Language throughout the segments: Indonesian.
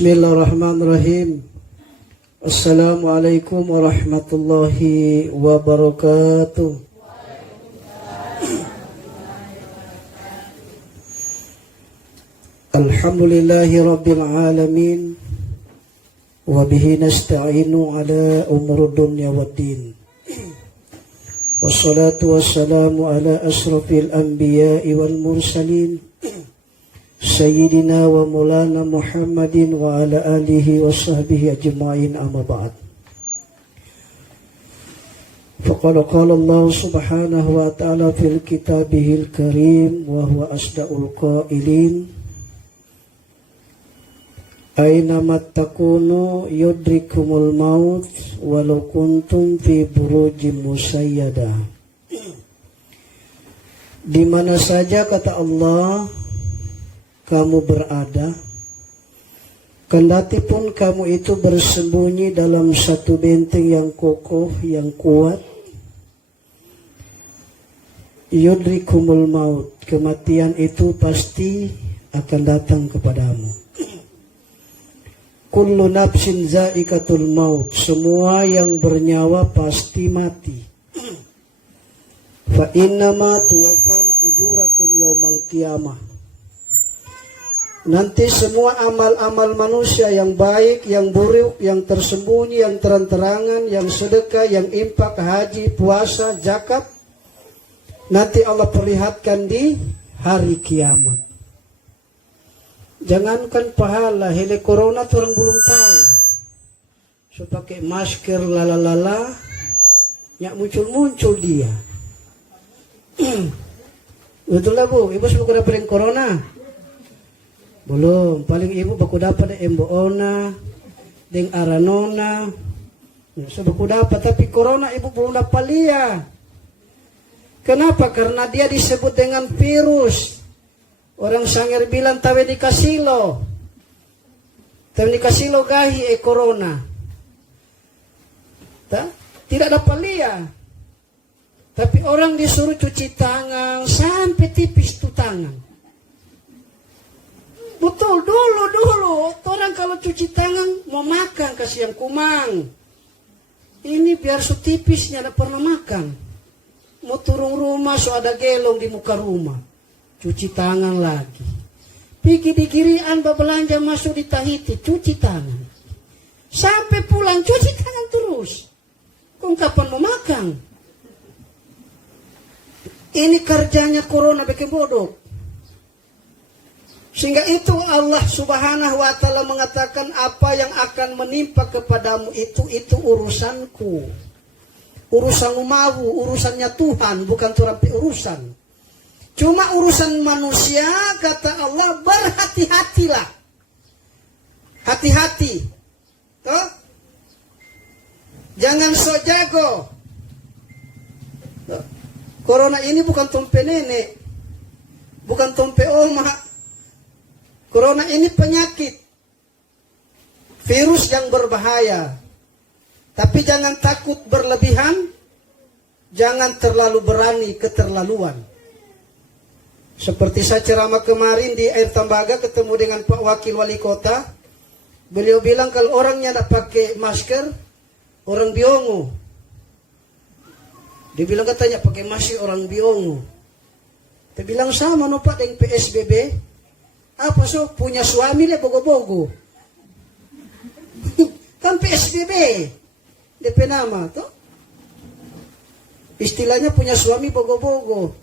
Bismillahirrahmanirrahim. Assalamualaikum warahmatullahi wabarakatuh. Alhamdulillahi rabbil alamin. Wa bihi nasta'inu ala umur dunya waddin. Wassalatu wassalamu ala asrafil anbiya'i wal mursalin Sayyidina wa Maulana Muhammadin wa ala alihi wa sahbihi ajma'in, amma ba'd. Faqala qala Allah subhanahu wa ta'ala fil kitabihil karim wa huwa asdaqul qailin, Aina takunu yudrikumul maut walau kuntum fi burujim musayyadah. Di mana saja, kata Allah, kamu berada, kendati pun kamu itu bersembunyi dalam satu benteng yang kokoh, yang kuat, yudrikumul maut, kematian itu pasti akan datang kepadamu. Kullu nafsin zaikatul maut, semua yang bernyawa pasti mati. Fa innama tuwaffawna ujurakum yaumal qiyamah. Nanti semua amal-amal manusia yang baik, yang buruk, yang tersembunyi, yang terang-terangan, yang sedekah, yang infak, haji, puasa, zakat, nanti Allah perlihatkan di hari kiamat. Jangankan pahala, hele corona tuh orang belum tahu. So pakai masker lala-lala, yang muncul-muncul dia. Betul lah Bu, ibu sudah dapat corona? Belum, paling ibu baku dapat emboona, deng aranona. So baku dapat, tapi corona ibu belum dapat lihat. Kenapa? Karena dia disebut dengan virus. Orang Sangir bilang tawe dikasilo. Tawe dikasilo gahi corona. Tidak dapat lihat. Tapi orang disuruh cuci tangan sampai tipis tuh tangan. Betul, dulu orang kalau cuci tangan mau makan kasih yang kumang. Ini biar setipisnya tidak pernah makan. Mau turun rumah so ada gelong di muka rumah, cuci tangan lagi. Pergi di kirian belanja masuk di Tahiti, cuci tangan. Sampai pulang cuci tangan terus. Kok kapan mau makan? Ini kerjanya corona bikin bodoh. Sehingga itu Allah subhanahu wa ta'ala mengatakan, apa yang akan menimpa kepadamu itu urusanku. Urusanmu mau, urusannya Tuhan, bukan turampi urusan. Cuma urusan manusia, kata Allah, berhati-hatilah. Hati-hati. Toh? Jangan so jago. Toh? Corona ini bukan tompe nenek. Bukan tompe oma. Corona ini penyakit, virus yang berbahaya. Tapi jangan takut berlebihan, jangan terlalu berani keterlaluan. Seperti saya ceramah kemarin di Air Tambaga, ketemu dengan Pak Wakil Wali Kota. Beliau bilang kalau orangnya tidak pakai masker, orang biongo. Dia bilang katanya pakai masker orang biongo. Dia bilang sama no Pak dengan PSBB. Apa so punya suami le bogo-bogo. Kan PSBB. DP nama toh. Istilahnya punya suami bogo-bogo.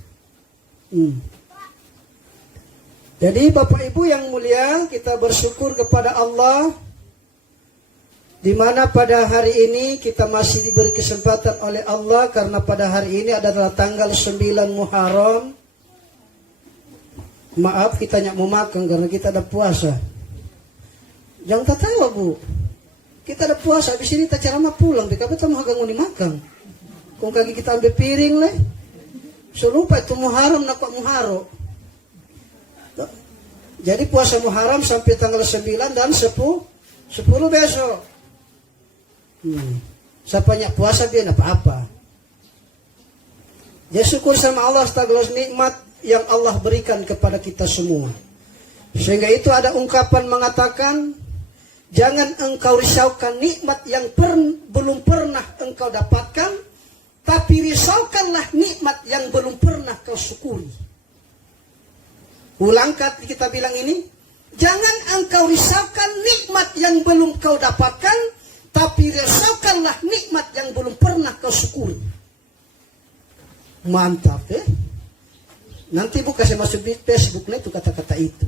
Jadi Bapak Ibu yang mulia, kita bersyukur kepada Allah di mana pada hari ini kita masih diberi kesempatan oleh Allah, karena pada hari ini adalah tanggal 9 Muharram. Maaf kita nyak mau makan karena kita ada puasa. Jangan tertawa Bu. Kita ada puasa, habis ini kita ceramah pulang. Bika kita mau ganggu makan. Kong kaki kita ambil piring leh. So lupa itu Muharram nak Muharram. Jadi puasa Muharram sampai tanggal 9 dan 10 besok. Siapa nyak puasa dia apa-apa. Ya syukur sama Allah atas nikmat yang Allah berikan kepada kita semua. Sehingga itu ada ungkapan mengatakan, Jangan engkau risaukan nikmat yang belum pernah engkau dapatkan, tapi risaukanlah nikmat yang belum pernah kau syukuri. Ulangkan kita bilang ini, jangan engkau risaukan nikmat yang belum kau dapatkan, tapi risaukanlah nikmat yang belum pernah kau syukuri. Mantap ya. Nanti buka saya masuk di Facebooknya itu kata-kata itu.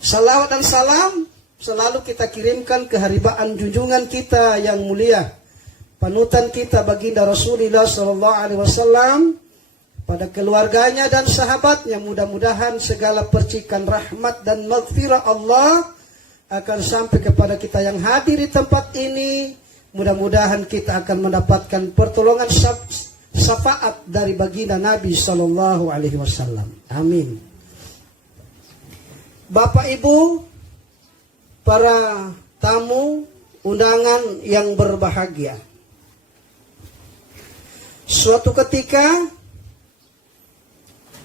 Salawat dan salam selalu kita kirimkan ke haribaan junjungan kita yang mulia, panutan kita baginda Rasulullah SAW, pada keluarganya dan sahabatnya. Mudah-mudahan segala percikan rahmat dan maghfirah Allah akan sampai kepada kita yang hadir di tempat ini. Mudah-mudahan kita akan mendapatkan pertolongan syafaat dari baginda Nabi SAW. Amin. Bapak Ibu, para tamu undangan yang berbahagia. Suatu ketika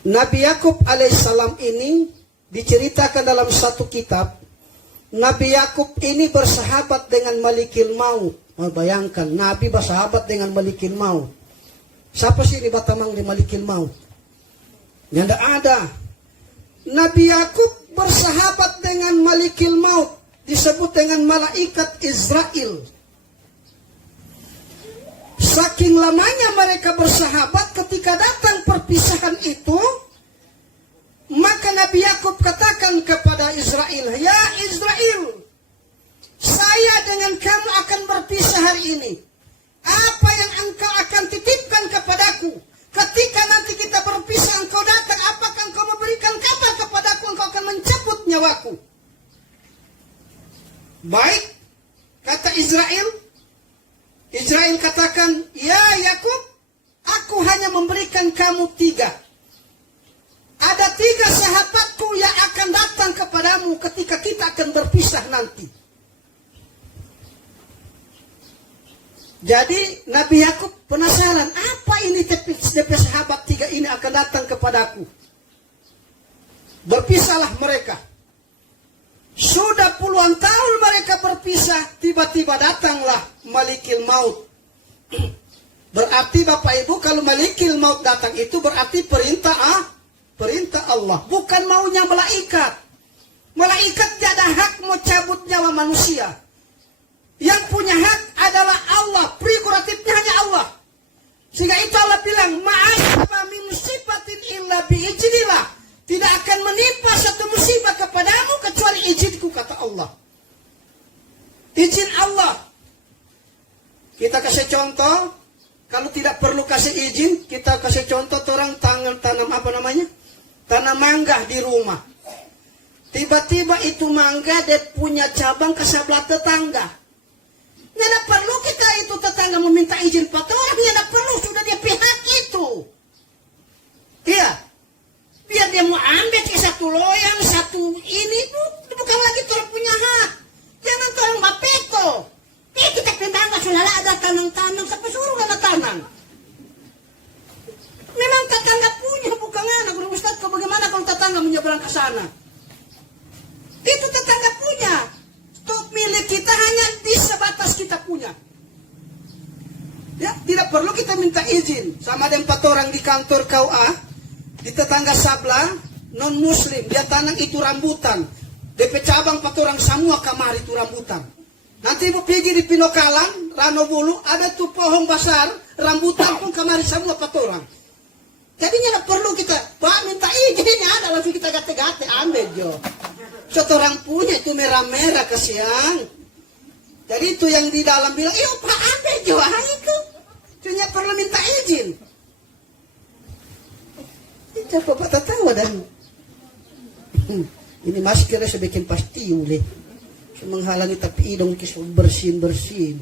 Nabi Yakub alaihissalam ini diceritakan dalam satu kitab. Nabi Yakub ini bersahabat dengan Malikil Maut. Bayangkan, Nabi bersahabat dengan Malikil Maut. Siapa sih ini batamang di Malikil Maut? Yang tidak ada. Nabi Yakub bersahabat dengan Malikil Maut, disebut dengan malaikat Israel. Saking lamanya mereka bersahabat, ketika datang perpisahan itu, maka Nabi Yakub katakan kepada Israel, "Ya Israel, saya dengan kamu akan berpisah hari ini. Apa yang engkau akan titipkan kepadaku? Ketika nanti kita berpisah, engkau datang, apakah engkau memberikan kabar kepadaku? Engkau akan mencabut nyawaku." Baik, kata Israel. Israel katakan, "Ya Yakub, aku hanya memberikan kamu 3. Ada 3 sahabatku yang akan datang kepadamu ketika kita akan berpisah nanti." Jadi Nabi Yakub penasaran, apa ini DP sahabat 3 ini akan datang kepadaku. Berpisahlah mereka. Sudah puluhan tahun mereka berpisah, tiba-tiba datanglah Malikil Maut. Berarti Bapak Ibu, kalau Malikil Maut datang itu berarti perintah Allah, bukan maunya malaikat. Malaikat tidak ada hak mau cabut nyawa manusia. Yang punya hak adalah Allah, prerogatifnya hanya Allah. Sehingga itu Allah bilang, "Ma'asfa min musibatin illa bi'iznillah." Tidak akan menimpa satu musibah kepadamu kecuali izinku, kata Allah. Izin Allah. Kita kasih contoh, kalau tidak perlu kasih izin, kita kasih contoh orang tanam apa namanya? Tanam mangga di rumah. Tiba-tiba itu mangga dia punya cabang ke sebelah tetangga. Tidak perlu kita itu tetangga meminta izin pada orang, tidak perlu, sudah dia pihak itu. Iya. Biar dia mau ambil ke satu loyang, satu ini, bukan lagi orang punya hak. Jangan orang bapeto. Kita tetangga sudah ada tanam-tanam, sampai suruh ada tanam. Memang tetangga punya, bukan anak. Ustaz, bagaimana kalau tetangga menyeberang ke sana? Itu tetangga punya. Stok milik kita hanya di sebatas kita punya. Ya, tidak perlu kita minta izin. Sama ada 4 orang di kantor KUA, di tetangga sebelah non muslim, dia tanam itu rambutan. DP cabang 4 orang semua kamar itu rambutan. Nanti ibu pergi di Pinokalan, Rano Bulu, ada tuh pohon besar, rambutan pun kamar semua 4 orang. Jadi tidak perlu kita, Pak minta izinnya ada, langsung kita gate-gate, ambil jo. Satu orang punya itu merah-merah kesian. Jadi itu yang di dalam bilang, Pak ambil jo, itu. Tidak perlu minta izin. Itu Bapak tertawa dan ini maskernya saya bikin pasti oleh menghalangi tapi hidung kisah bersin-bersin.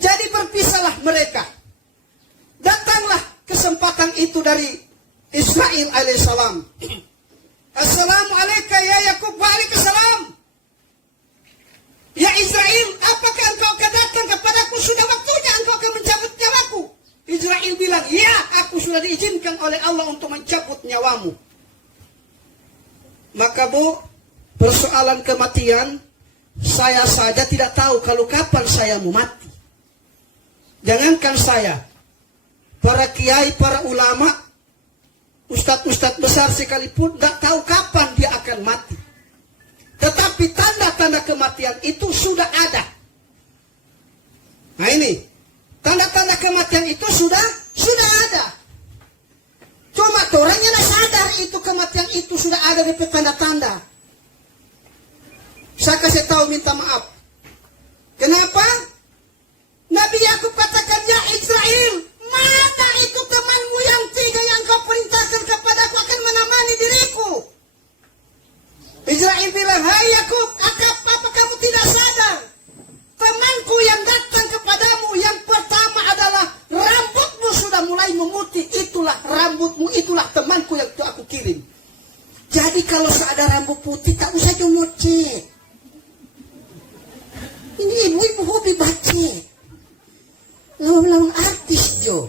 Jadi berpisahlah mereka. Datanglah kesempatan itu dari Israel alaihissalam. Assalamualaikum ya Yakub, waalaikumsalam. Ya Israel, apakah engkau akan datang kepadaku? Sudah waktunya engkau akan mencabut nyawaku. Israel bilang, ya, aku sudah diizinkan oleh Allah untuk mencabut nyawamu. Maka Bu, persoalan kematian, saya saja tidak tahu kalau kapan saya mau mati. Jangankan saya, para kiai, para ulama, ustadz-ustadz besar sekalipun tidak tahu kapan dia akan mati. Tetapi tanda-tanda kematian itu sudah ada. Nah ini, tanda-tanda kematian itu sudah ada. Cuma orangnya tidak sadar itu kematian itu sudah ada di tanda-tanda. Saya kasih tahu, minta maaf. Kenapa? Nabi Yakub katakan, ya Israel, mana itu temanmu yang 3 yang kau perintahkan kepadaku akan menemani diriku? Israel bilang, hai Yakub, apa kamu tidak sadar? Temanku yang datang kepadamu yang pertama adalah rambutmu sudah mulai memutih. Itulah rambutmu, itulah temanku yang aku kirim. Jadi kalau ada rambut putih, tak usah jomocek. Ini ibu-ibu hobi baca. Lawan-lawan artis jo.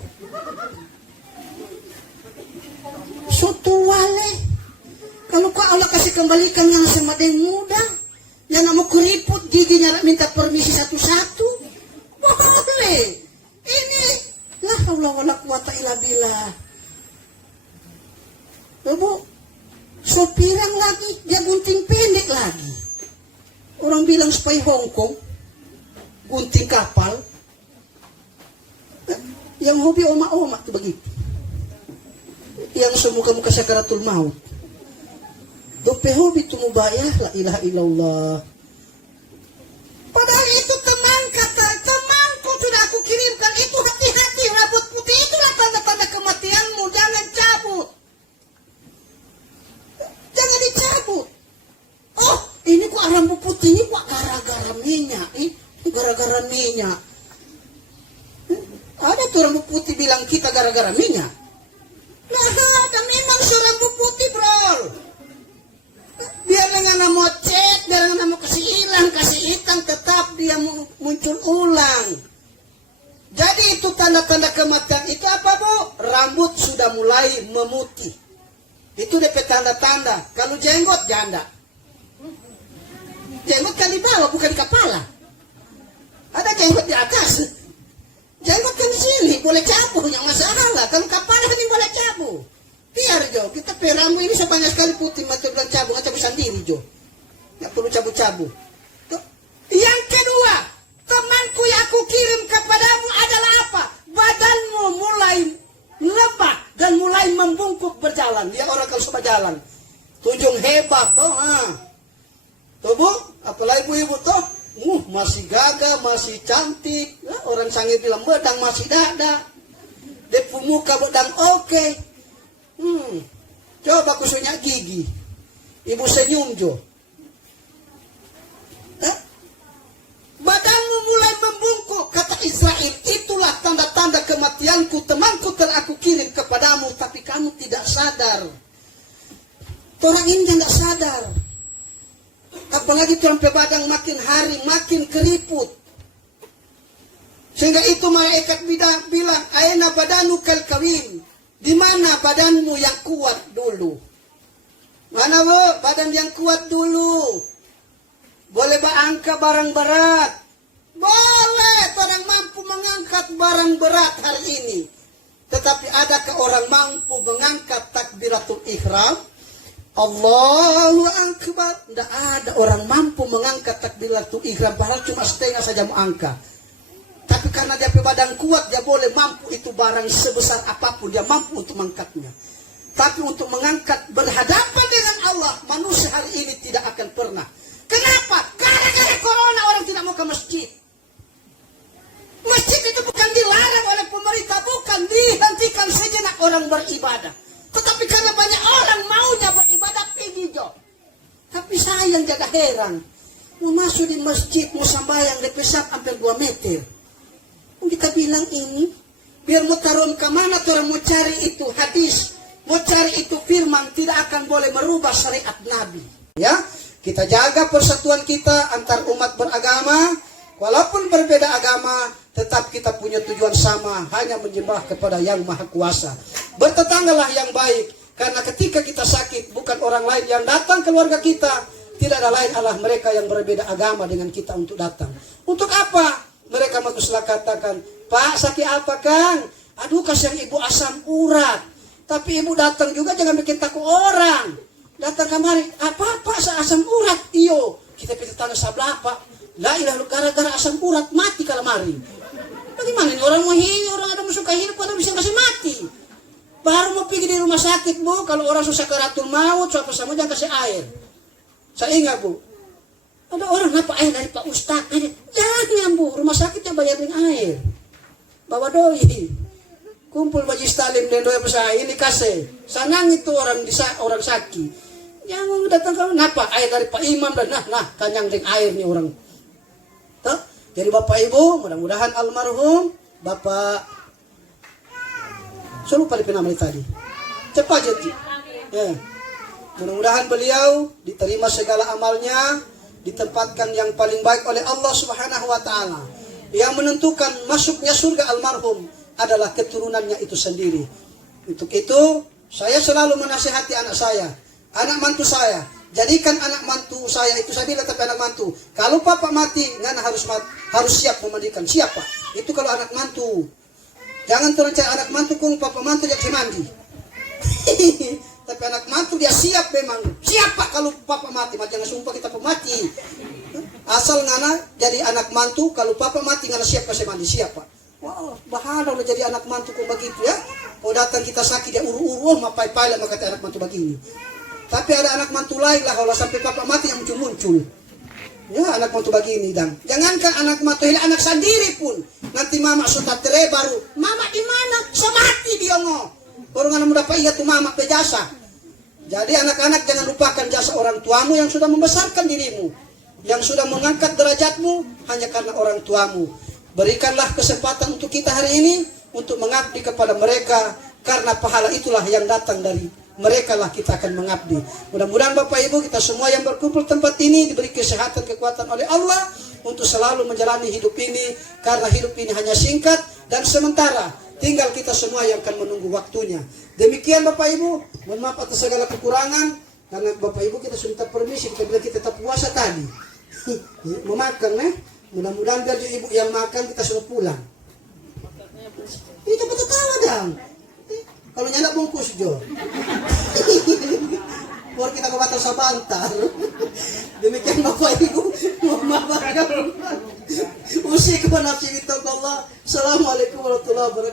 Soto wale. Kalau kau Allah kasih kembalikan yang sama dengan muda, yang mau keriput giginya minta permisi satu-satu, boleh. Ini lah Allah wala quwata illa billah. Bu, sopirang lagi, dia gunting pendek lagi. Orang bilang supaya Hongkong, gunting kapal. Yang hobi oma-oma tuh begitu. Yang semuka-muka sakaratul maut. Dope hobi tuh mubayah, la ilaha illallah. Padahal itu temanku sudah aku kirimkan. Itu hati-hati, rambut putih itulah tanda-tanda kematianmu. Jangan cabut. Jangan dicabut. Oh, ini kok rambut putih ini kok gara-gara minyak. Gara-gara minyak. Ada tuh rambut putih bilang kita gara-gara minyak. Nah, ada memang rambut putih, bro. Biar dengan mau cek, biar dengan mau kasih hilang, kasih hitam, tetap dia muncul ulang. Jadi itu tanda-tanda kematian itu apa, Bu? Rambut sudah mulai memutih. Itu DP tanda-tanda. Kalau jenggot janda. Jenggot kan di bawah, bukan di kepala. Ada jenggot di atas. Jenggot kan di sini, boleh cabu, yang masalah. Kalau kepala kan boleh cabu. Biar Jo, kita peramu ini sebanyak sekali putih, mati bilang cabu, nggak cabu sendiri Jo. Nggak perlu cabu-cabu. Yang kedua, temanku yang aku kirim kepadamu adalah apa? Badanmu mulai lebat dan mulai membungkuk berjalan. Dia orang kalau suka jalan. Tunjung hebat, toh. Tuh Bu, apalagi ibu-ibu toh. Masih gagah, masih cantik. Nah, orang sanggih bilang bedang masih dada. Depu muka bedang oke. Coba kusunya gigi. Ibu senyum Jo. Badanmu mulai membungkuk, kata Israel. Itulah tanda-tanda kematianku. Temanku telah aku kirim kepadamu, tapi kamu tidak sadar. Orang ini tidak sadar. Apalagi tuan pebadang makin hari makin keriput. Sehingga itu malaikat bilang, aina badanu kal kawim. Di mana badanmu yang kuat dulu? Mana Bu? Badan yang kuat dulu. Boleh angkat barang berat? Boleh. Orang mampu mengangkat barang berat hari ini. Tetapi adakah orang mampu mengangkat takbiratul ihram? Allahu Akbar. Tidak ada orang mampu mengangkat takbiratul ihram. Padahal cuma setengah saja mau angkat. Tapi karena dia badan kuat, dia boleh mampu itu barang sebesar apapun. Dia mampu untuk mengangkatnya. Tapi untuk mengangkat berhadapan dengan Allah, manusia hari ini tidak akan pernah. Kenapa? Gara-gara corona orang tidak mau ke masjid. Masjid itu bukan dilarang oleh pemerintah. Bukan dihentikan sejenak orang beribadah. Tetapi karena banyak orang maunya beribadah, pergi Jo. Tapi sayang jaga heran. Mau masuk di masjid, mau sambayang di pesat hampir 2 meter. Kita bilang ini, biar mau taruh ke mana orang mau cari itu hadis, mau cari itu firman, tidak akan boleh merubah syariat Nabi. Ya, kita jaga persatuan kita antar umat beragama, walaupun berbeda agama, tetap kita punya tujuan sama, hanya menyembah kepada Yang Maha Kuasa. Bertetanggalah yang baik, karena ketika kita sakit, bukan orang lain yang datang keluarga kita, tidak ada lain adalah mereka yang berbeda agama dengan kita untuk datang. Untuk apa? Mereka makuslah katakan, Pak, sakit apa Kang? Aduh, kasihan ibu asam urat. Tapi ibu datang juga jangan bikin takut orang. Datang kemari, apa asam urat? Iyo, kita pilih tanya sebelah Pak. La ilah gara-gara asam urat mati kalau mari. Bagaimana ini orang mau hidup, orang ada suka hidup, orang bisa kasih mati. Baru mau pergi di rumah sakit Bu, kalau orang susah keratul maut, suapa sama jangan kasih air. Saya ingat Bu, ada orang ngapa air dari Pak Ustaz. Jangan Bu, rumah sakitnya bayar dengan air. Bawa doi, kumpul majlis talim dan doi besar ini kasih. Sanang itu orang sakit. Jangan datang kalau ngapa air dari Pak Imam dan nah kanyang dengan air nih orang. Tuh. Jadi Bapak Ibu, mudah-mudahan almarhum Bapak, saya lupa nama tadi. Cepat jadi. Ya. Mudah-mudahan beliau diterima segala amalnya, ditempatkan yang paling baik oleh Allah Subhanahu wa taala. Yang menentukan masuknya surga almarhum adalah keturunannya itu sendiri. Untuk itu, saya selalu menasihati anak saya, anak mantu saya. Jadikan anak mantu saya itu, saya bilang tapi anak mantu, kalau papa mati, ngana harus siap memandikan. Siapa? Itu kalau anak mantu. Jangan terencana anak mantu kung papa mantu dia mandi. Tapi anak mantu dia siap memang. Siapa kalau papa mati? Jangan sumpah kita pemati. Asal ngana jadi anak mantu, kalau papa mati ngana siap kasih mandi. Siapa? Wah, bahana udah jadi anak mantu kung begitu ya. Kalau datang kita sakit dia uru-uru, mapai-pai lah maka anak mantu begini. Tapi ada anak mantu lain lah, kalau sampai papa mati yang muncul-muncul. Ya, anak mantu begini dan jangankan anak mantu, anak sendiri pun. Nanti mama sudah tere baru, mama di mana? So mati dia ngo. Baru ngana mudah ingat tuh mama pejasa. Jadi anak-anak jangan lupakan jasa orang tuamu yang sudah membesarkan dirimu, yang sudah mengangkat derajatmu hanya karena orang tuamu. Berikanlah kesempatan untuk kita hari ini untuk mengabdi kepada mereka, karena pahala itulah yang datang dari mereka lah kita akan mengabdi. Mudah-mudahan Bapak Ibu kita semua yang berkumpul tempat ini diberi kesehatan, kekuatan oleh Allah untuk selalu menjalani hidup ini, karena hidup ini hanya singkat dan sementara. Tinggal kita semua yang akan menunggu waktunya. Demikian Bapak Ibu, mohon maaf atas segala kekurangan, karena Bapak Ibu kita sudah permisi, kita bilang kita tetap puasa tadi. Memakan mudah-mudahan biar ibu yang makan kita sudah pulang. Ini cepat ketawa dong. Kalau nyala bungkus Jo. Buat kita ke batas sabantar. Demikian Bapak Ibu, mohon maaf. Usik wa nafsi bittaqallah. Assalamualaikum warahmatullahi wabarakatuh.